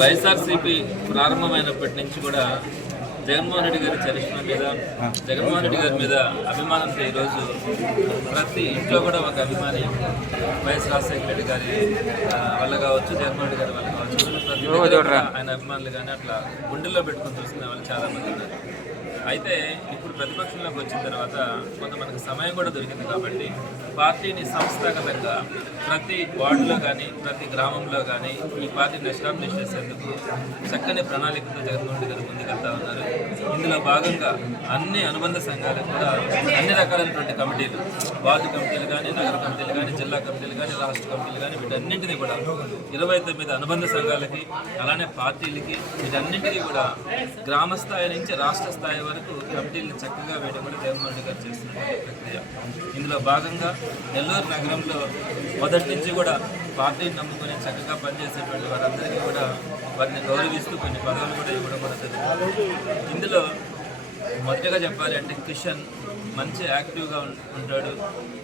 వైఎస్ఆర్సీపీ ప్రారంభమైనప్పటి నుంచి కూడా జగన్మోహన్ రెడ్డి గారి చరిష్మా మీద, జగన్మోహన్ రెడ్డి గారి మీద అభిమానంతో ఈరోజు ప్రతి ఇంట్లో కూడా ఒక అభిమాని వైఎస్ రాజశేఖర రెడ్డి గారి వల్ల కావచ్చు, జగన్మోహన్ రెడ్డి గారి వల్ల కావచ్చు, ప్రతి దగ్గర ఆయన అభిమానులు కానీ అట్లా గుండెల్లో పెట్టుకొని చూసుకునే వాళ్ళు చాలామంది ఉన్నారు. అయితే ఇప్పుడు ప్రతిపక్షంలోకి వచ్చిన తర్వాత కొంత మనకు సమయం కూడా దొరికింది కాబట్టి పార్టీని సంస్థాగతంగా ప్రతి వార్డులో కానీ ప్రతి గ్రామంలో కానీ ఈ పార్టీని ఎస్టాబ్లిష్ చేసేందుకు చక్కని ప్రణాళికతో జగన్మోహన్ రెడ్డి గారు ముందుకెళ్తా ఉన్నారు. ఇందులో భాగంగా అన్ని అనుబంధ సంఘాలకు కూడా అన్ని రకాలైనటువంటి కమిటీలు, వార్డు కమిటీలు కానీ, నగర కమిటీలు కానీ, జిల్లా కమిటీలు కానీ, రాష్ట్ర కమిటీలు కానీ, వీటన్నింటినీ కూడా 29 అనుబంధ సంఘాలకి, అలానే పార్టీలకి, వీటన్నింటినీ కూడా గ్రామ స్థాయి నుంచి రాష్ట్ర స్థాయి వరకు కమిటీలను చక్కగా వేయడం కూడా జగన్మోహన్ రెడ్డి గారు చేస్తున్నటువంటి ప్రక్రియ. ఇందులో భాగంగా నెల్లూరు నగరంలో మొదటి నుంచి కూడా పార్టీని నమ్ముకొని చక్కగా పనిచేసేటువంటి వారందరికీ కూడా వారిని గౌరవిస్తూ కొన్ని పదవులు కూడా ఇవ్వడం కూడా జరుగుతుంది. ఇందులో మొదటగా చెప్పాలి అంటే కిషన్ మంచి యాక్టివ్గా ఉంటాడు.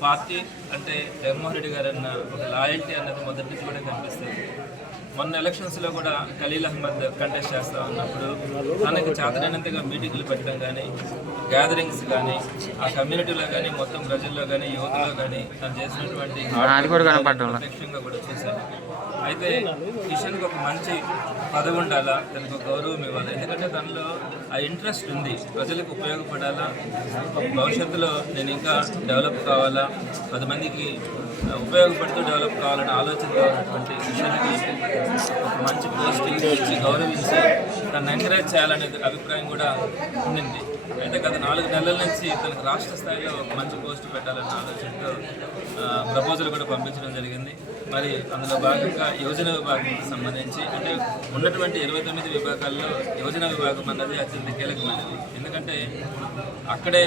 పార్టీ అంటే జగన్మోహన్ రెడ్డి గారు అన్న ఒక లాయల్టీ అన్నది మొదటి నుంచి కూడా కనిపిస్తుంది. మొన్న ఎలక్షన్స్లో కూడా ఖలీల్ అహ్మద్ కంటెస్ట్ చేస్తూ ఉన్నప్పుడు తనకు చేతనైనంతగా మీటింగ్లు పెట్టడం కానీ, గ్యాదరింగ్స్ కానీ, ఆ కమ్యూనిటీలో కానీ, మొత్తం ప్రజల్లో కానీ, యువతలో కానీ తను చేసినటువంటి ప్రత్యక్షంగా కూడా చూశాను. అయితే కిషన్కి ఒక మంచి పదవి ఉండాలా, తనకు ఒక గౌరవం ఇవ్వాలి. ఎందుకంటే తనలో ఆ ఇంట్రెస్ట్ ఉంది, ప్రజలకు ఉపయోగపడాలా, భవిష్యత్తులో నేను ఇంకా డెవలప్ కావాలా, 10 మందికి ఉపయోగపడుతూ డెవలప్ కావాలని ఆలోచనతో ఉన్నటువంటి కిషన్కి ఒక మంచి పోస్టింగ్ ఇచ్చి గౌరవించి తను ఎంకరేజ్ చేయాలనే అభిప్రాయం కూడా ఉండింది. అయితే గత 4 నెలల నుంచి తనకు రాష్ట్ర స్థాయిలో ఒక మంచి పోస్ట్ పెట్టాలన్న ఆలోచనతో ప్రపోజల్ కూడా పంపించడం జరిగింది. మరి అందులో భాగంగా యువజన విభాగానికి సంబంధించి అంటే ఉన్నటువంటి 29 విభాగాల్లో యువజన విభాగం అన్నది అత్యంత కీలకమైనది. ఎందుకంటే అక్కడే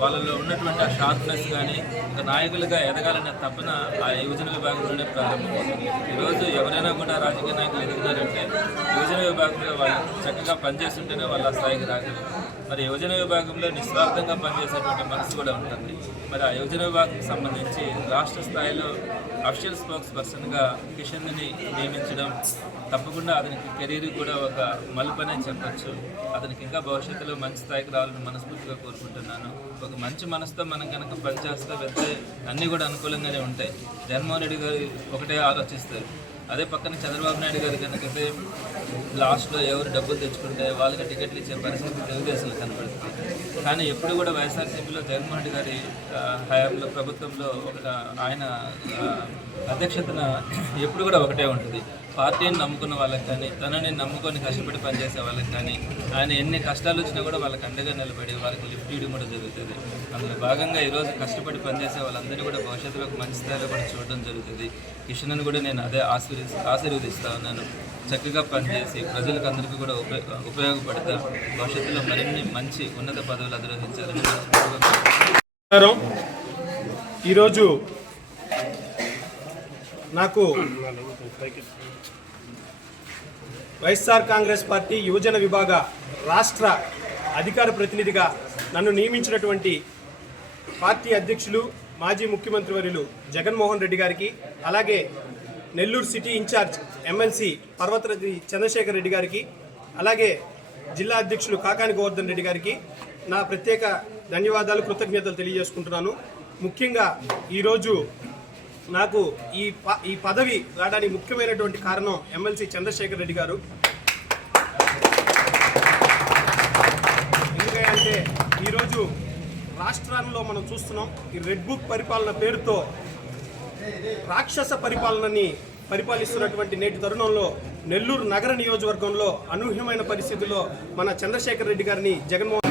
వాళ్ళలో ఉన్నటువంటి ఆ షార్ప్నెస్ కానీ, ఒక నాయకులుగా ఎదగాలనే తపన ఆ యువజన విభాగంలోనే ప్రారంభమవుతుంది. ఈరోజు ఎవరైనా కూడా రాజకీయ నాయకులు ఎదుగుతారంటే యువజన విభాగంలో వాళ్ళు చక్కగా పనిచేస్తుంటేనే వాళ్ళ ఆ స్థాయికి రాగలరు. మరి యువజన విభాగంలో నిస్వార్థంగా పనిచేసేటువంటి మనసు కూడా ఉంటుంది. మరి ఆ యువజన విభాగంకి సంబంధించి రాష్ట్ర స్థాయిలో అఫీషియల్ స్పోక్స్ పర్సన్గా కిషన్ని నియమించడం తప్పకుండా అతనికి కెరీర్ కూడా ఒక మలుపనే చెప్పచ్చు. అతనికి ఇంకా భవిష్యత్తులో మంచి స్థాయికి రావాలని మనస్ఫూర్తిగా కోరుకుంటున్నాను. ఒక మంచి మనసుతో మనం కనుక పనిచేస్తూ వెళ్తే అన్నీ కూడా అనుకూలంగానే ఉంటాయి. జగన్మోహన్ రెడ్డి గారు ఒకటే ఆలోచిస్తారు. అదే పక్కన చంద్రబాబు నాయుడు గారు కనుకైతే లాస్ట్లో ఎవరు డబ్బులు తెచ్చుకుంటే వాళ్ళకి టికెట్లు ఇచ్చే పరిస్థితి తెలుగుదేశంలో కనపడుతుంది. కానీ ఎప్పుడు కూడా వైఎస్ఆర్సీపీలో జగన్మోహన్ రెడ్డి గారి హయాంలో ప్రభుత్వంలో ఆయన అధ్యక్షతన ఎప్పుడు కూడా ఒకటే ఉంటుంది. పార్టీని నమ్ముకున్న వాళ్ళకి కానీ, తనని నమ్ముకొని కష్టపడి పనిచేసే వాళ్ళకి కానీ, ఆయన ఎన్ని కష్టాలు వచ్చినా కూడా వాళ్ళకి అండగా నిలబడి వాళ్ళకి లిఫ్ట్ ఇవ్వడం కూడా జరుగుతుంది. అందులో భాగంగా ఈరోజు కష్టపడి పనిచేసే వాళ్ళందరినీ కూడా భవిష్యత్తులో మంచి స్థాయిలో కూడా చూడడం జరుగుతుంది. కిషన్ను కూడా నేను అదే ఆశీర్వదిస్తూ ఉన్నాను. చక్కగా పనిచేసి ప్రజలకు అందరికీ కూడా ఉపయోగపడతా భవిష్యత్తులో మరిన్ని మంచి ఉన్నత పదవులు అధిరోహించాలని. ఈరోజు నాకు వైఎస్ఆర్ కాంగ్రెస్ పార్టీ యువజన విభాగ రాష్ట్ర అధికార ప్రతినిధిగా నన్ను నియమించినటువంటి పార్టీ అధ్యక్షులు మాజీ ముఖ్యమంత్రి వర్యులు జగన్మోహన్ రెడ్డి గారికి, అలాగే Nellore city incharge MLC Parvathareddy Chandrasekhar Reddy గారికి, అలాగే జిల్లా అధ్యక్షులు కాకాని గోవర్ధన్ రెడ్డి గారికి నా ప్రత్యేక ధన్యవాదాలు, కృతజ్ఞతలు తెలియజేసుకుంటున్నాను. ముఖ్యంగా ఈరోజు నాకు ఈ పదవి రావడానికి ముఖ్యమైనటువంటి కారణం ఎమ్మెల్సీ చంద్రశేఖర్ రెడ్డి గారు. ఎందుకంటే ఈరోజు రాష్ట్రంలో మనం చూస్తున్నాం, ఈ రెడ్ బుక్ పరిపాలన పేరుతో రాక్షస పరిపాలనని పరిపాలిస్తున్నటువంటి నేటి తరుణంలో నెల్లూరు నగర నియోజకవర్గంలో అనూహ్యమైన పరిస్థితుల్లో మన చంద్రశేఖర్ రెడ్డి గారిని జగన్మోహన్